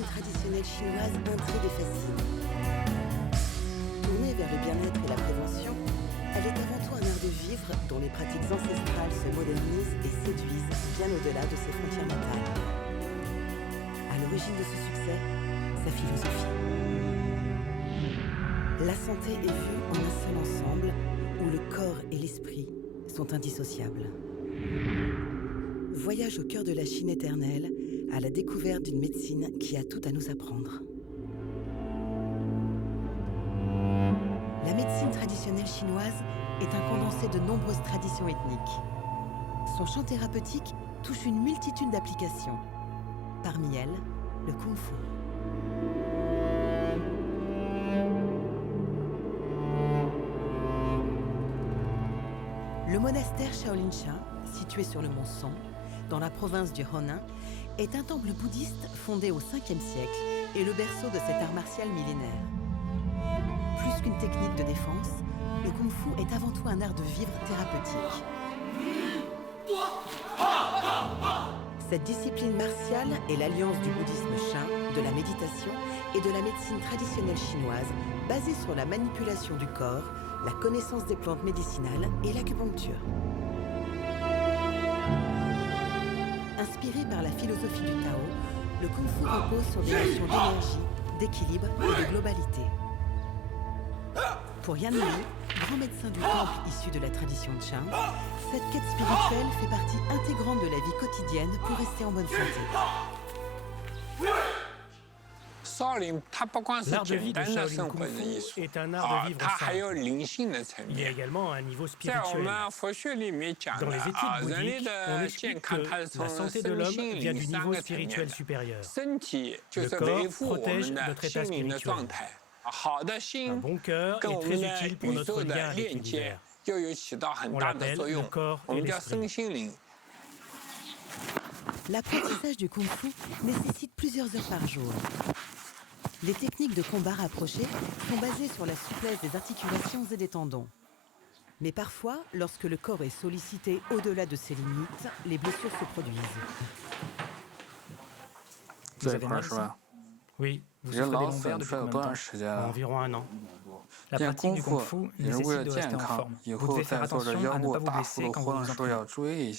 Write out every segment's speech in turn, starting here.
médecine traditionnelle chinoise intrigue et fascine. Tournée vers le bien-être et la prévention, elle est avant tout un art de vivre dont les pratiques ancestrales se modernisent et séduisent bien au-delà de ses frontières natales. À l'origine de ce succès, sa philosophie. La santé est vue en un seul ensemble où le corps et l'esprit sont indissociables. Voyage au cœur de la Chine éternelle, à la découverte d'une médecine qui a tout à nous apprendre. La médecine traditionnelle chinoise est un condensé de nombreuses traditions ethniques. Son champ thérapeutique touche une multitude d'applications. Parmi elles, le kung-fu. Le monastère Shaolin-Sha, situé sur le mont Song, dans la province du Henan, est un temple bouddhiste fondé au 5e siècle et le berceau de cet art martial millénaire. Plus qu'une technique de défense, le kung-fu est avant tout un art de vivre thérapeutique. Cette discipline martiale est l'alliance du bouddhisme Sha, de la méditation et de la médecine traditionnelle chinoise basée sur la manipulation du corps, la connaissance des plantes médicinales et l'acupuncture. Inspiré par la philosophie du Tao, le kung-fu repose sur des notions d'énergie, d'équilibre et de globalité. Pour Yan Li, grand médecin du temple issu de la tradition Chan, cette quête spirituelle fait partie intégrante de la vie quotidienne pour rester en bonne santé. L'art de vie de Shaolin Kung Fu est un art de vivre simple. Il y a également un niveau spirituel. Dans les études bouddhiques, on explique que la santé de l'homme vient du niveau spirituel supérieur. Le corps protège notre état spirituel. Un bon cœur est très utile pour notre lien avec l'univers. On l'appelle le corps et l'esprit. L'apprentissage du kung-fu nécessite plusieurs heures par jour. Les techniques de combat rapprochées sont basées sur la souplesse des articulations et des tendons. Mais parfois, lorsque le corps est sollicité au-delà de ses limites, les blessures se produisent. Vous avez mal ici ? Oui, vous souffrez des lombaires depuis combien de temps ? Environ 1 an. La pratique du kung-fu nécessite de rester en forme. Vous devez faire attention à ne pas vous blesser quand vous vous entraînez.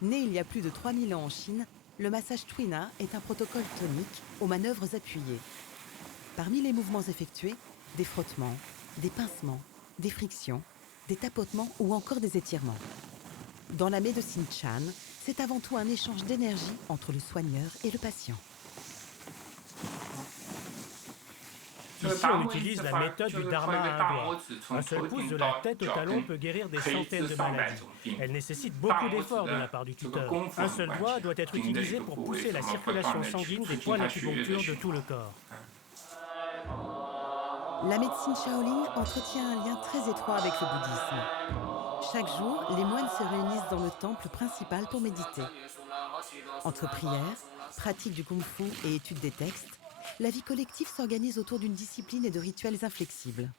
Né il y a plus de 3000 ans en Chine, le massage Tuina est un protocole tonique aux manœuvres appuyées. Parmi les mouvements effectués, des frottements, des pincements, des frictions, des tapotements ou encore des étirements. Dans la médecine Chan, c'est avant tout un échange d'énergie entre le soigneur et le patient. Ici, on utilise la méthode du dharma à un doigt. Un seul pouce de la tête au talon peut guérir des centaines de maladies. Elle nécessite beaucoup d'efforts de la part du tuteur. Un seul doigt doit être utilisé pour pousser la circulation sanguine des points d'acupuncture de tout le corps. La médecine Shaolin entretient un lien très étroit avec le bouddhisme. Chaque jour, les moines se réunissent dans le temple principal pour méditer. Entre prières, pratique du kung-fu et étude des textes, la vie collective s'organise autour d'une discipline et de rituels inflexibles.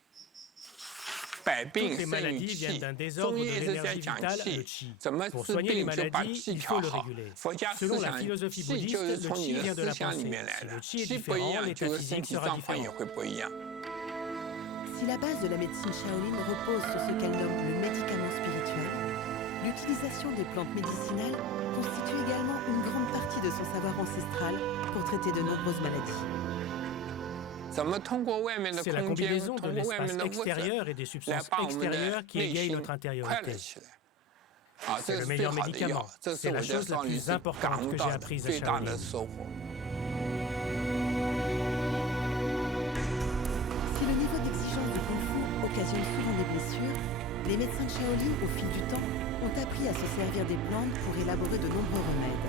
Toutes les maladies viennent d'un désordre de l'énergie vitale, le qi. Pour soigner les maladies, il faut le réguler. Selon la philosophie bouddhiste, le qi vient de la pensée. Si le qi est différent, l'état physique sera différent. Si la base de la médecine Shaolin repose sur ce qu'elle nomme le médicament spirituel, l'utilisation des plantes médicinales constitue également une grande partie de son savoir ancestral pour traiter de nombreuses maladies. C'est la combinaison de l'espace extérieur et des substances extérieures qui égaye notre intériorité. C'est le meilleur médicament. C'est la chose la plus importante que j'ai apprise à Shaolin. Si le niveau d'exigence du kung-fu occasionne souvent des blessures, les médecins de Shaolin, au fil du temps, ont appris à se servir des plantes pour élaborer de nombreux remèdes.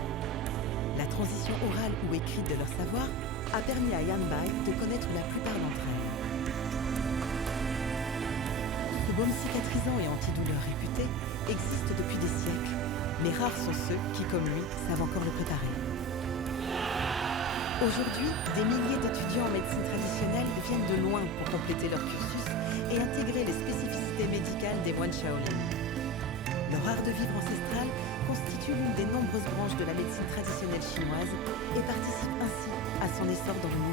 La transition orale ou écrite de leur savoir a permis à Yan Bai de connaître la plupart d'entre elles. Ce baume cicatrisant et antidouleur réputé existe depuis des siècles, mais rares sont ceux qui, comme lui, savent encore le préparer. Aujourd'hui, des milliers d'étudiants en médecine traditionnelle viennent de loin pour compléter leur cursus et intégrer les spécificités médicales des moines Shaolin. Leur art de vivre ancestral constitue l'une des nombreuses branches de la médecine traditionnelle chinoise et participe ainsi son essor dans le